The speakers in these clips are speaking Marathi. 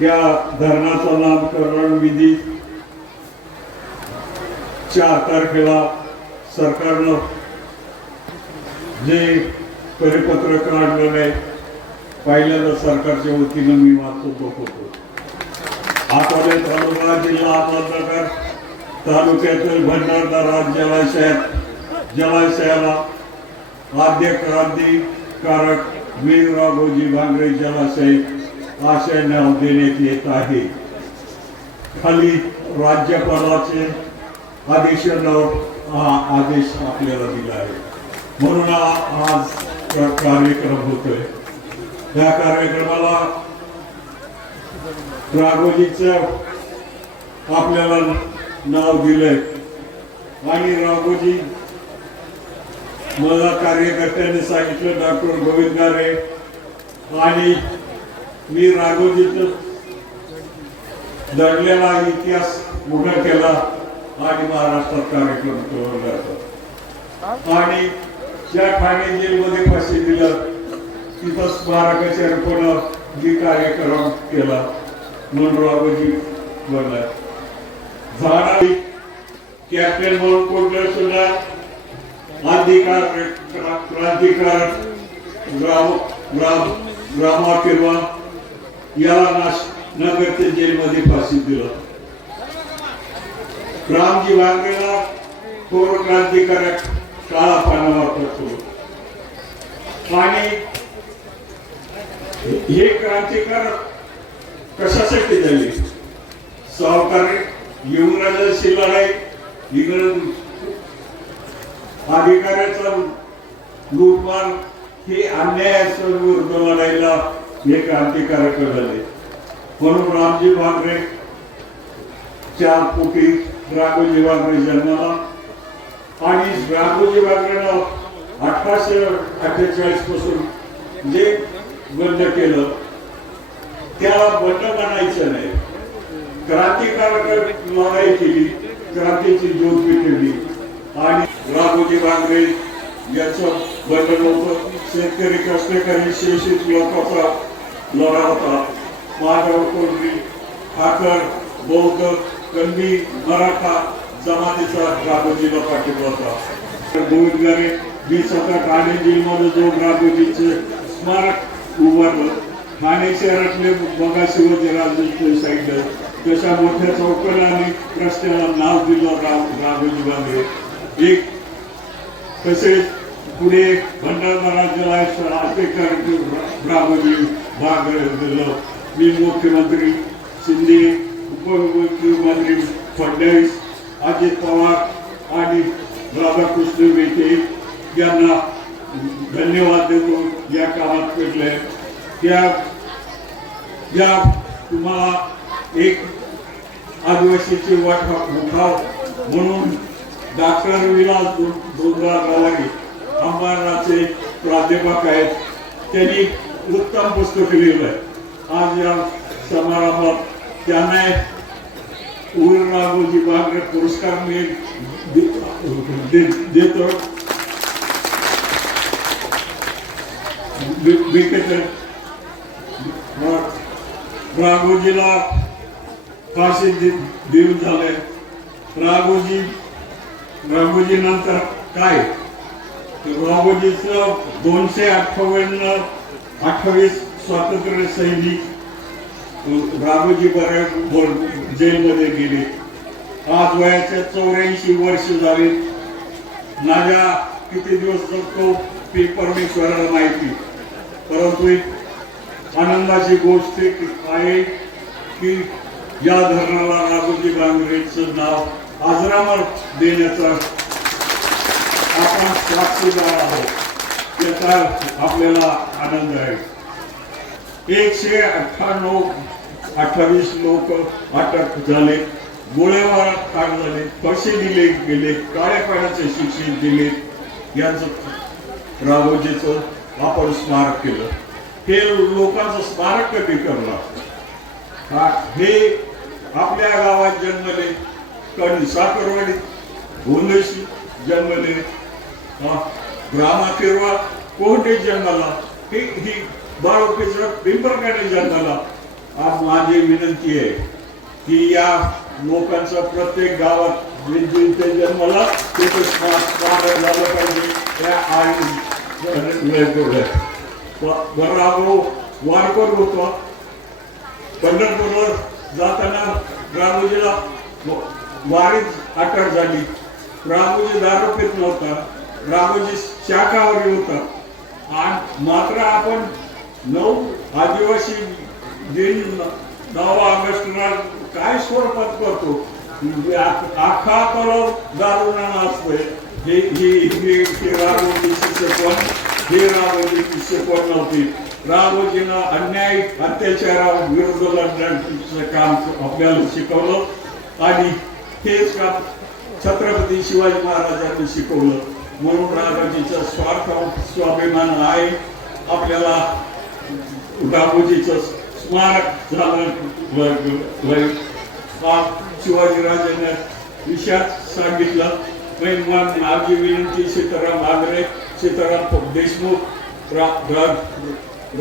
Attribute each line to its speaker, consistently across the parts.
Speaker 1: त्या धरणाचं नामकरण विधी च्या तारखेला सरकारनं जे परिपत्र काढलेलं आहे पहिल्यांदा सरकारच्या वतीनं मी वाचतो बघतो. आपले तालुका जिल्हा अहमदनगर तालुक्यातील भंडारदारा जलाशयात जलाशयाला आद्य क्रांतिकारक वीर राघोजी भांगरे जलाशय असे नाव देण्यात येत आहे. खाली राज्यपालाचे आदेशावर हा आदेश आपल्याला दिला आहे. म्हणून आज कार्यक्रम होतोय. या कार्यक्रमाला राघोजीचं आपल्याला नाव दिलंय. आणि राघोजी मला कार्यकर्त्यांनी सांगितलं डॉक्टर गोविंद गारे आणि मी राघोजीचं दडलेला इतिहास उघड केला आणि महाराष्ट्रात कार्यक्रम आणि ज्या ठाणे जेलमध्ये फाशी दिलं तिथं स्मारकाच्या रूपानं जी कार्यक्रम केला. म्हणून राघोजी बनला. झाडा कॅप्टन म्हणून कोणत्या सुद्धा अधिकार क्रांतिकार ग्राम ग्राम ग्रामा किंवा याला नाश नगरच्या जेलमध्ये फाशी दिलं. रामजी वांगेला थोर क्रांतिकारक काळा पाना वापरतो. आणि हे क्रांतिकारक कशासाठी झाले? सहकारी येऊन राजाशी लढाई इंग्रज अधिकाऱ्याचा लूटमार हे अन्यायाच्या विरुद्ध लढायला हे क्रांतिकारक झाले. म्हणून रामजी भांगरे चार कोटी राघोजी भांगरे जन्माला आणि राघोजी भांगरेनं अठराशे अठ्ठेचाळीसपासून जे बंद केलं त्याला बंद म्हणायचं नाही. क्रांतिकारक लढाई केली क्रांतीची ज्योत पेटवली आणि राघोजी भांगरे याचं बंद नव्हतं शेतकरी कष्टकरी शेषित लोकांचा लढा होता माधव कोंढरी ठाकर बौद्ध कंदी मराठा जमातीचा राघोजीला पाठिंबा होता. गोविंद गारे मी स्वतः ठाणे जिल्ह्यामध्ये जो राघोजीचे स्मारक उभारलं ठाणे शहरातले बघा शिवाजी राजे सांगितलं तशा मोठ्या चौकाला आणि रस्त्याला नाव दिलं राम राघोजी बांधले एक तसेच पुढे भंडारदरा जलाशय असे राघोजी भाग दिला मी मुख्यमंत्री शिंदे उपमुख्यमंत्री फडणवीस अजित पवार आणि राधाकृष्ण मेटे यांना धन्यवाद देतो. या कामात भेटले त्या या तुम्हाला एक आदिवासीची वाटा उठाव म्हणून डॉक्टर विलास दोनदा गवारी अंबाराचे प्राध्यापक आहेत. त्यांनी उत्तम पुस्तक लिहिलं आहे आज या समारंभात त्यांना उर बागडे पुरस्कार मी देतो. राघोजीला फाशी देऊन झाले. राघोजी राघोजी नंतर काय? राघोजीच दोनशे अठ्ठावन्न अठ्ठावीस स्वातंत्र्य सैनिक रामोजी बरे जेलमध्ये गेले. आज वयाच्या चौऱ्याऐंशी वर्ष झाले. माझ्या किती दिवस जगतो ते परमेश्वराला माहिती. परंतु एक आनंदाची गोष्ट आहे की या धरणाला राघोजी बांगरेचं नाव आजरामर देण्याचा आपण साक्षीदार आहोत. त्याचा आपल्याला आनंद आहे. एकशे अठ्ठ्याण्णव अठ्ठावीस लोक अटक झाले. गोळ्यावर ठार झाले. पैसे दिले गेले. काळ्या पाण्याचे शिक्षण दिले. यांचं राघोजीचं आपण स्मारक केलं. हे लोकांचं स्मारक कधी करणार? हे आपल्या गावात जन्मले कण साखरवाडीत भुवनेश्वर जन्मले. हा, ग्रामाखेरवा कोहटे जन्माला ही ही बाळोपेचा पिंपरकाने जन्माला आज माझी विनंती आहे की या लोकांचा प्रत्येक गावात जे जन्मला झालं पाहिजे. त्या आई बराबरो वारकर होतो. पंढरपूरवर जाताना रामोजीला वारीच अटक झाली. रामोजी दारू पित नव्हता. रामोजी शाखाहारी होतात आणि मात्र आपण नऊ आदिवासी दिन नवा ऑगस्टला काय स्वरूपात करतो? आखा तलाव दारुणा असतोय हे हे हे हे हे रामोजी शिक्षण नव्हती. रामोजीनं अन्याय अत्याचाराविरुद्ध लढण्याचं काम आपल्याला शिकवलं. आणि तेच काम छत्रपती शिवाजी महाराजांनी शिकवलं. म्हणून राघोजीचा स्वार्थ स्वाभिमान आहे. आपल्याला राघोजीचं स्मारक झालं. व- विषयात सांगितलं. माझी विनंती सीताराम आगरे सीताराम देशमुख रा- रा-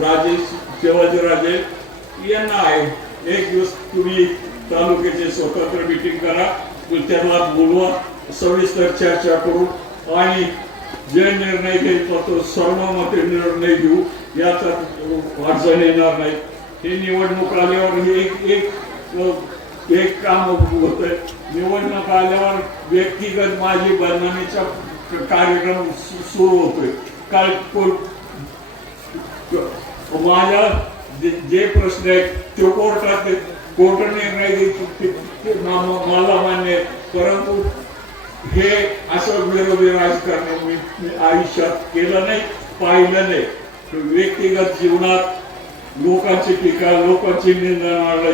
Speaker 1: राजे शिवाजीराजे यांना आहे. एक दिवस तुम्ही तालुक्याचे स्वतंत्र मिटिंग करा. त्याला बोलवा. सविस्तर चर्चा करून आणि जे निर्णय घेतो तो सर्वमते निर्णय घेऊ याचा अडचण येणार नाही. हे निवडणूक आल्यावर हे एक एक एक काम होत आहे निवडणूक आल्यावर व्यक्तिगत माझी बदनामीचा कार्यक्रम सुरू होतोय. काय माझ्या जे- प्रश्न आहेत ते कोर्टात कोर्ट निर्णय मला मान्य आहे परंतु हे असं विरोधी राजकारण मी आयुष्यात केलं नाही पाहिलं नाही. व्यक्तिगत जीवनात लोकांची टीका लोकांची निंदन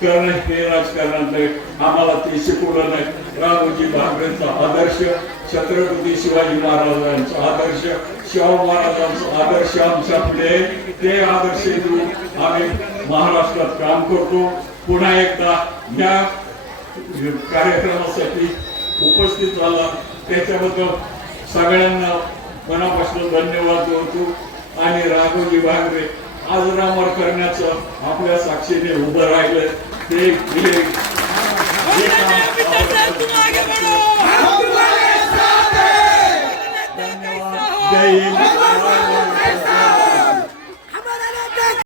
Speaker 1: करणं हे राजकारणात नाही. आम्हाला ते शिकवलं नाही. रामोजी भागवेंचा आदर्श छत्रपती शिवाजी महाराजांचा आदर्श शाहू महाराजांचा आदर्श आमच्या पुढे. ते आदर्श घेऊन आम्ही महाराष्ट्रात काम करतो. पुन्हा एकदा या कार्यक्रमासाठी उपस्थित झाला. त्याच्याबद्दल सगळ्यांना मनापासून धन्यवाद देतो. आणि राघोजी भागरे आजरामर करण्याचं आपल्या साक्षीने उभं राहिलं ते धन्यवाद. जय हिंद